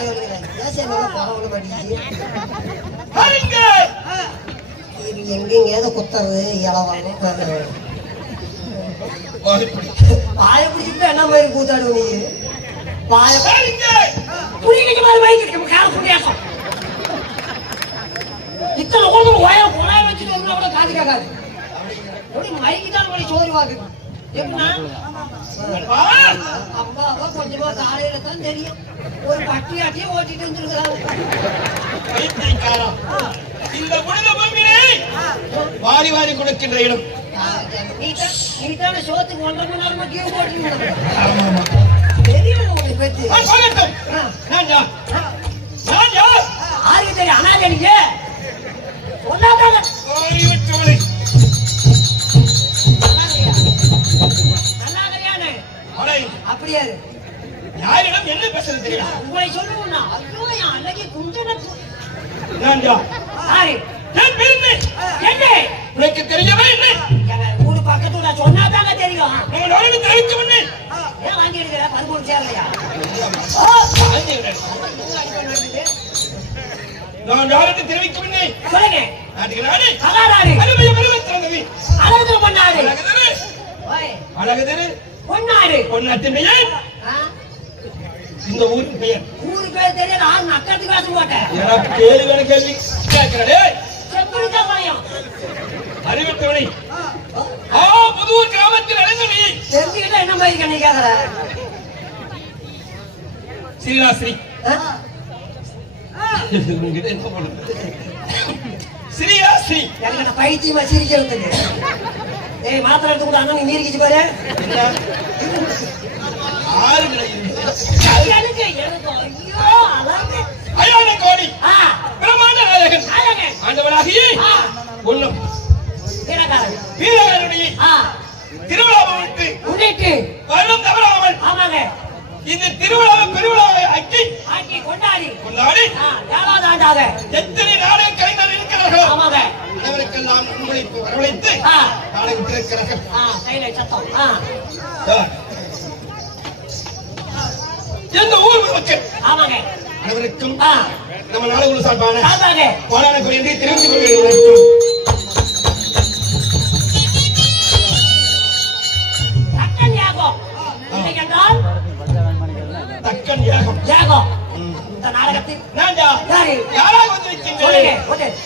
வாய் வலிக்கிறாங்க. பரவாயில்ல மாட்டேங்குது. எங்கெங்க ஏதோ குத்துறது இளவாங்க பாய பிடிச்சிட்டு என்ன மாதிரி கூத்தாடு நீ பாய புரியுது மாதிரி வாங்கிட்டு கால புரியாசம் இத்தனை ஒன்று ஒய வச்சுட்டு வந்து கூட காது கேட்காது எப்படி மைக்கு தான் பண்ணி சோதரி வாக்கு எப்படின்னா அப்பா அப்பா கொஞ்சமா காலையில தான் தெரியும் ஒரு பட்டி ஆட்டியே ஓட்டிட்டு வந்துருக்கிறாங்க இந்த புனித பூமியை வாரி வாரி கொடுக்கின்ற இடம் நீதான சோத்துக்கு 1.5 மணி நேரமா கீழ் போட்டு தெரியல உங்களுக்கு பத்தி ஆருக்கு தெரியும் அனாதை நீங்க சொன்னாதாங்க அப்படியா யாரிடம் என்ன பேசுறது தெரியும் உங்களை சொல்லுவோம்னா ஐயோ என் அன்னைக்கு குஞ்சனத்து உனக்கு தெரியவே இல்லை ஊரு பக்கத்துல சொன்னாதாங்க தெரியும் தெரிவிக்க ஏன் வாங்கி எடுக்கிற 13 சேரலையா நான் யாருக்கு தெரிவிக்கவில்லை சொல்லுங்க நாட்டுக்கு நாடு அகாராடு அழகு பொன்னாடு அழகுதரு பொன்னாடு பொன்னாட்டின் பெயர் இந்த ஊரின் பெயர் ஊரு பேர் தெரியாது ஆறு நக்கத்துக்கு பேச மாட்டேன் எனக்கு கேள்வி வேற கேள்வி கேட்கிறே செப்படிச்சா பயம் அறிவித்தவனை புதூர் கிராமத்தில் அடைந்த நீ தெரிஞ்சுக்கிட்ட என்ன மாதிரி கண்ணி கேட்கற ஸ்ரீராஸ்ரீ என்ன பண்ணுறது ஸ்ரீராஸ்ரீ எனக்கு பைத்தியமா சிரிக்கிறதுக்கு ஏய் மாத்திரை எடுத்து கூட அண்ணா நீ மீறிக்கிச்சு பாரு அயோன கோடி பிரமாண்ட நாயகன் ஆண்டவனாகிய உள்ளம் வீரர்களுடைய திருவிழாவை முன்னிட்டு வருடம் தவறாமல் இந்த திருவிழாவை பெருவிழாவை ஆக்கி கொண்டாடி 7வது ஆண்டாக எத்தனை நாடக கலைஞர் இருக்கிறார்கள் அவருக்கெல்லாம் உங்களை வரவழைத்து நாடகம் திறக்கிறார்கள் எந்த ஊர் மக்கள் அனைவருக்கும் நம்ம நாடுகள் சார்பான பாலான குறியீட்டை தெரிவித்துக் கொள்கிறேன் தக்கன் யாகம் இந்த நாடகத்தில் யாராக வந்து வைக்கின்றேன்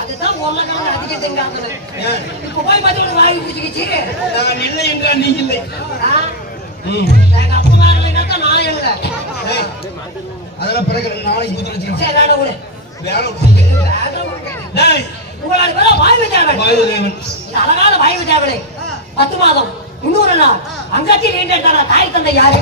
அதுதான் அதிக இப்ப போய் பார்த்து வாங்கி பிடிச்சிக்கிச்சு நான் இல்லை என்றால் நீ இல்லை அப்பதான் இல்லைன்னா நான் இல்லை அதெல்லாம் பிறகு நாளைக்கு சரி உங்களால் வாய்வு தேவன் அழகான வாய்வு தேவனை 10 மாதம் இன்னொரு நாள் அங்கத்தில் நீண்ட தாய் தந்தை யாரு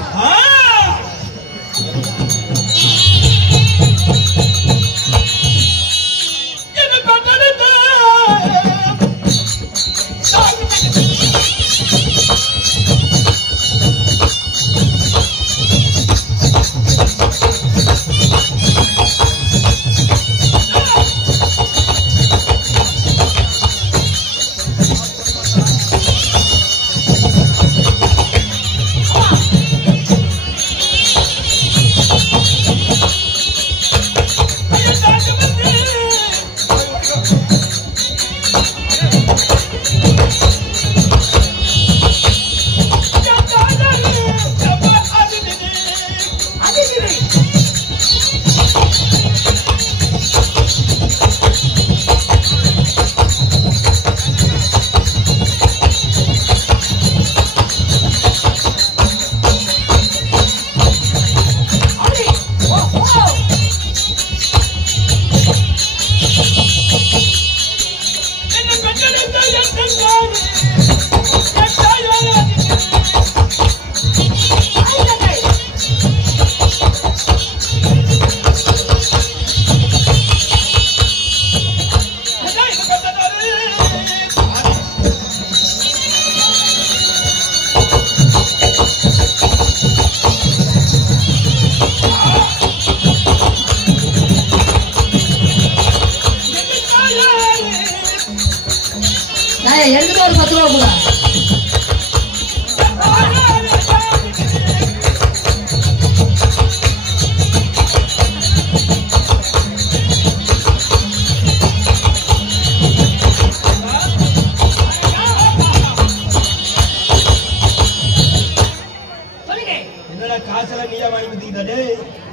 காசெல்லாம் நீயா வாங்கி கொடுத்தீங்க.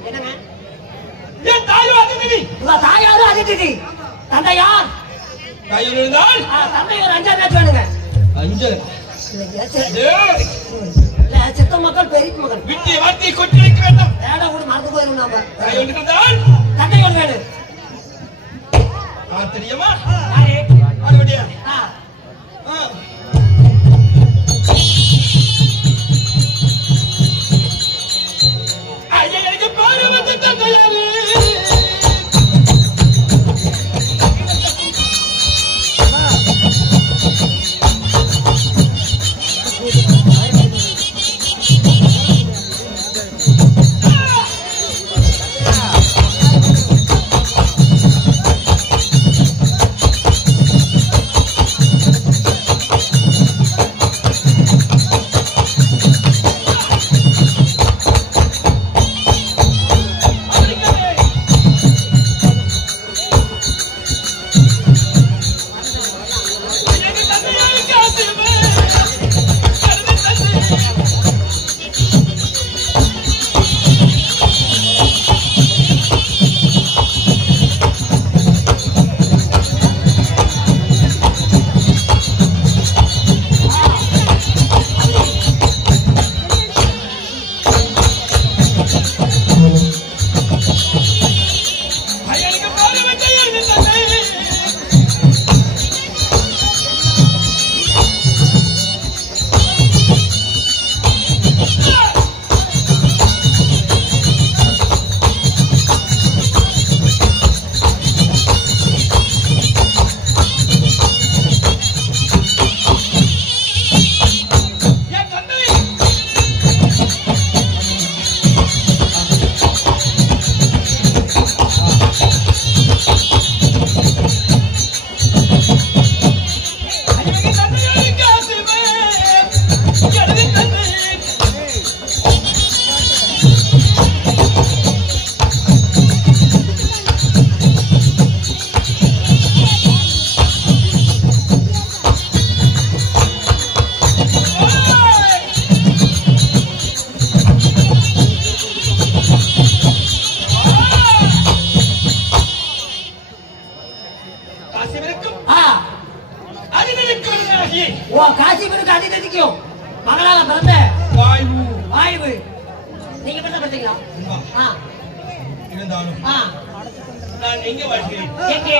என்னங்க என் தாயும் அதிர்ச்சி. உங்க தாயாரும் அதிர்ச்சி. தந்தையார் தாயும் இருந்தால் தந்தையார் 5 பேர் வேணுங்க. 5 சித்த மக்கள் பெரிய மகன் விட்டிய வார்த்தை கொட்டி வைக்க வேண்டாம். வேட கூட மறந்து போயிடும். நாம தாயும் இருந்தால் தந்தையார் வேணும். தெரியுமா? யாரு? மறுபடியா? எனக்கு பாரு வந்து தந்தையாரு. காசிபருக்கு அதிதிக்கும் மகளாக பிறந்த வாய்வு நீங்க பெற்றப்படுத்தீங்களா? இருந்தாலும் நான் எங்க வாழ்கிறேன்? எங்கே?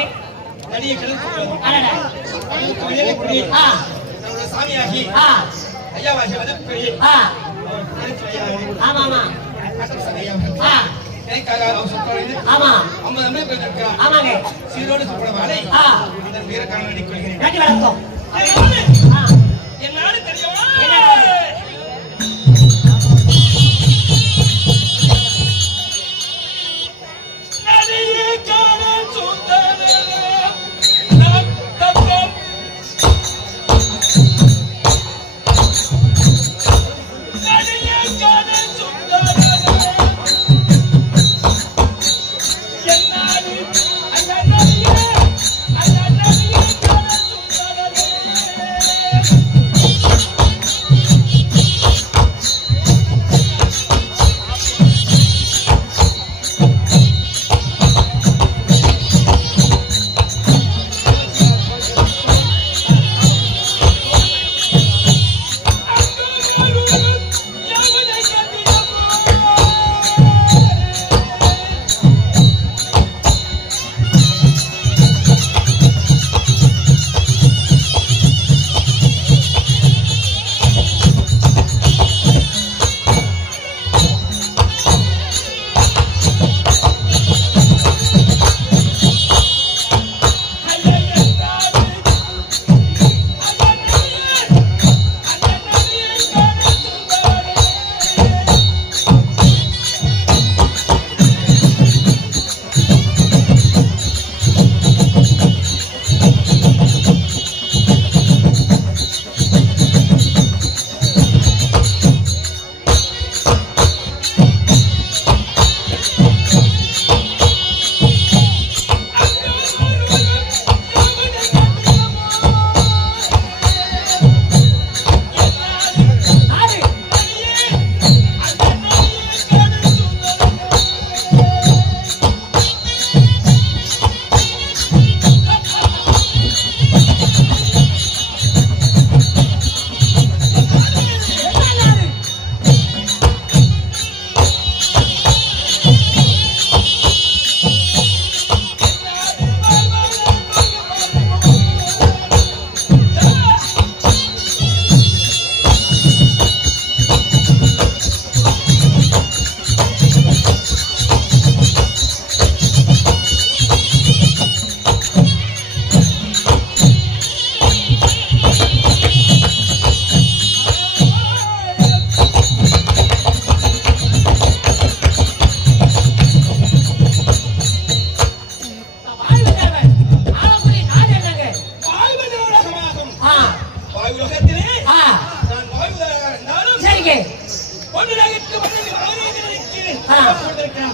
நடிகை கடல் சாமியாகி ஐயாவாகி வதப்பி ஆமா ஆமா ஆமா ஆமாங்க சீரோடு சுப்படவாளை இதன் வீர காண நடிக்கிறேன். நன்றி வணக்கம். என் நாடு தெரியுமா? நடிகை காண சுந்தர நத்தம் நடிகை காண சுந்தர என் நாடு அந்த நடிகை காண சுந்தர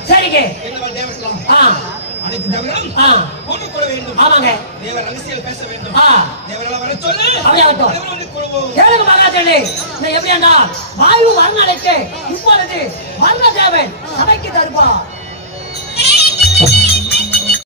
சரிங்க அனைத்து தேவர்களும் ஒன்று கூட வேண்டும். ஆமாங்க. தேவர் அரசியல் பேச வேண்டும். தேவர்களை வர சொல்லு. அப்படியாகட்டும். தேவர் ஒன்று கூடுவோம். கேளுங்க மகாதேவி, நான் எப்படி என்றா வாயு வர்ணனைக்கு இப்பொழுது வர்ண தேவன் சபைக்கு தருப்பா.